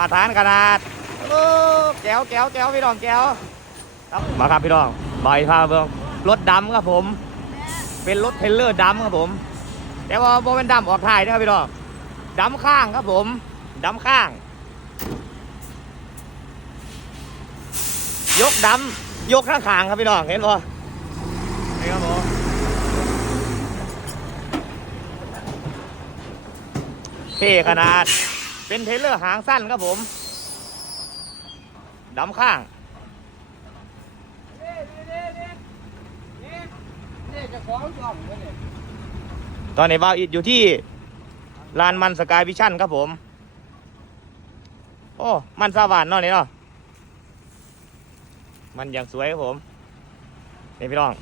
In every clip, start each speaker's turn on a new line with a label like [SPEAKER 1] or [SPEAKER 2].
[SPEAKER 1] มาทานขนาดโอ้แก้วแก้วแก้วพี่น้องแก้วครับมาครับพี่น้องบอยพาเบืองรถดำครับผม เป็นรถเทรลเลอร์ดำครับผม แต่ว่าโบเป็นดำออกท้ายนะครับพี่น้องดำข้างครับผมดำข้าง ยกดำยกข้างขางครับพี่น้องเห็นป่นี่ครับผมเท่ขนาด เป็นเทเลอร์หางสั้นครับผมดำข้าง
[SPEAKER 2] นี่จะของจอมเลยเนี่ย
[SPEAKER 1] ตอนนี้บ่าวอิดอยู่ที่ลานมันสกายวิชั่นครับผม โอ้ มันสว่านเนาะนี่เนาะมันอย่างสวยครับผม นี่พี่น้อง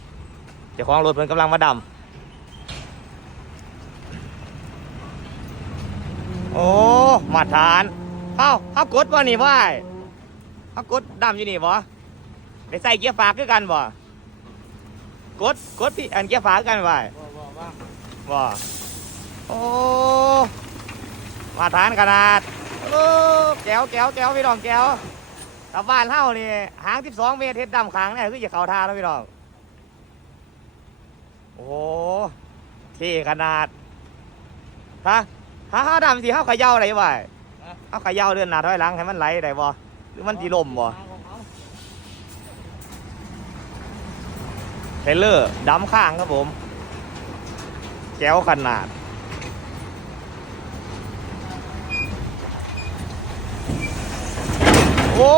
[SPEAKER 1] เจ้าของรถเพิ่นกำลังมาดำ โอ้มาทานเอ้าเขากดบ่นี่ว่าเขากดดำอยู่นี่บ่ได้ใส่เกียร์ฝากคือกันบ่กดกดพี่อันเกียร์ฝากคือกันบ่า
[SPEAKER 2] บ่บ่ว่า
[SPEAKER 1] ว่าโอ้มาทานขนาดโอ้แก้วแก้วแก้วพี่น้องแก้วกลับบ้านเท่านี่หาง12เมตรเฮ็ดดำค้างเนี่ยคือจะเข้าท่าแล้วพี่น้องโอ้เท่ขนาดฮะ ฮะฮะดำสิเฮาเขย่าอะไรบ่เฮาเขย่าเดินหน้าถอยหลังให้มันไหลได้บ่หรือมันสิล่มบ่เทรลเลอร์ดำข้างครับผมแก้วขนาดโอ้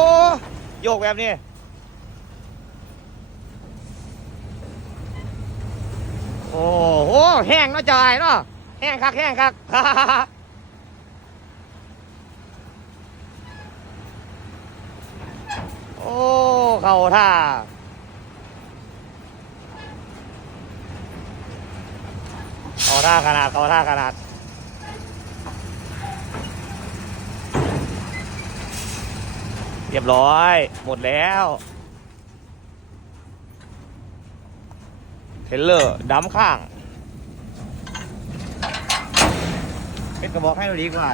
[SPEAKER 1] โยกแบบนี้โอ้โหแห้งเนาะจอยเนาะ แห้งคักแห้งคักโอ้เข้าท่าเข้าท่าขนาดเข้าท่าขนาดเรียบร้อย หมดแล้วเทเลอร์ดำข้าง เป็นกระบอกให้เราดีกว่า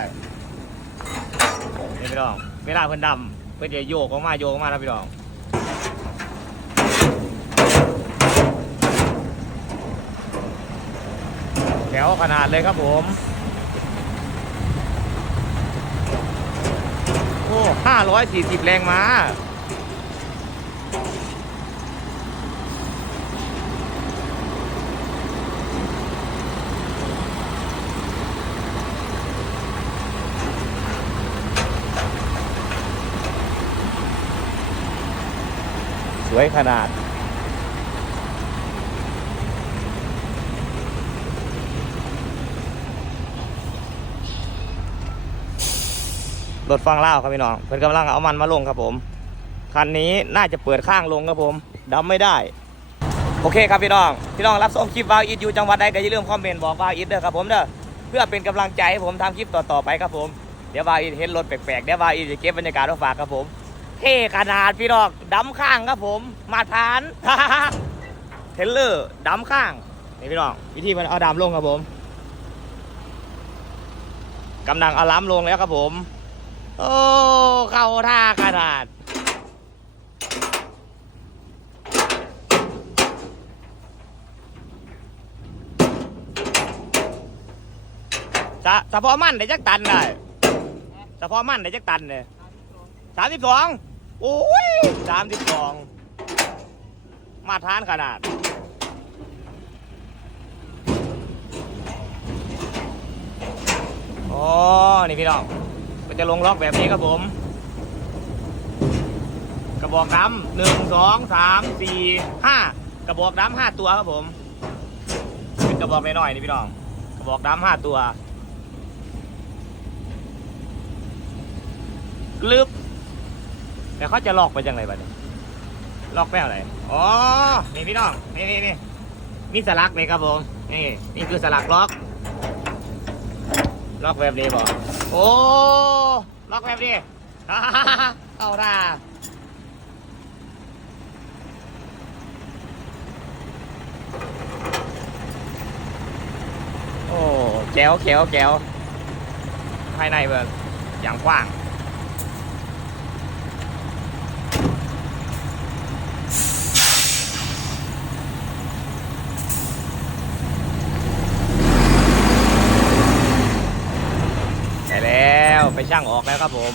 [SPEAKER 1] นี่พี่น้อง เวลาเพิ่นดำเพิ่นจะโยกออกมาโยกออกมาแล้วพี่น้องแถวขนาดเลยครับผม โอ้ห้าร้อยสี่สิบแรงม้า ส วยขนาด รถฟังเล่าครับพี่น้องเพิ่อนกำลังเอามันมาลงครับผม คันนี้น่าจะเปิดข้างลงครับผมดำไม่ได้ โอเคครับพี่น้อง พี่น้องรับชมคลิปวาวอีทอยู่จังหวัดใดก็อย่าลืมคอมเมนต์บอกวาวอีทเด้อครับผมเด้อเพื่อเป็นกำลังใจให้ผมทำคลิปต่อๆไปครับผมเดี๋ยววาวอีทเห็นรถแปลกๆเดี๋ยววาวอีทจะเก็บบรรยากาศมาฝากครับผม เท่ขนาดพี่น้องดำข้างครับผม มาทาน เทเลอร์ดำข้าง นี่พี่น้องวิธีมันเอาดำลงครับผมกำลังเอาล้ำลงแล้วครับผม โอ้เข้าท่าขนาดจะเฉพาะมันได้จักตันได้เฉพาะมันได้จักตันเลยสามสิบสอง โอ้ยสามสิบสอง มาทานขนาดอ๋อนี่พี่น้อง ก็จะลงล็อกแบบนี้ครับผม กระบอกดำหนึ่งสองสามสี่ห้ากระบอกดำห้าตัวครับผม เป็นกระบอกน้อยๆนี่พี่น้อง กระบอกดำห้าตัวกลึบ แต่เขาจะลอกไปจังไรบ้านี้ลอกแป้อะไรอ๋อนี่พี่น้อง นี่นี่นี่มีสลักเลยครับผม นี่ นี่คือสลักล็อก ล็อกแบบนี้บ่โอ้ ล็อกแบบนี้เอาท่าโอ้แก้วแก้วแก้วภายในเบิร์อย่างกว้าง ไปช่างออกแล้วครับผม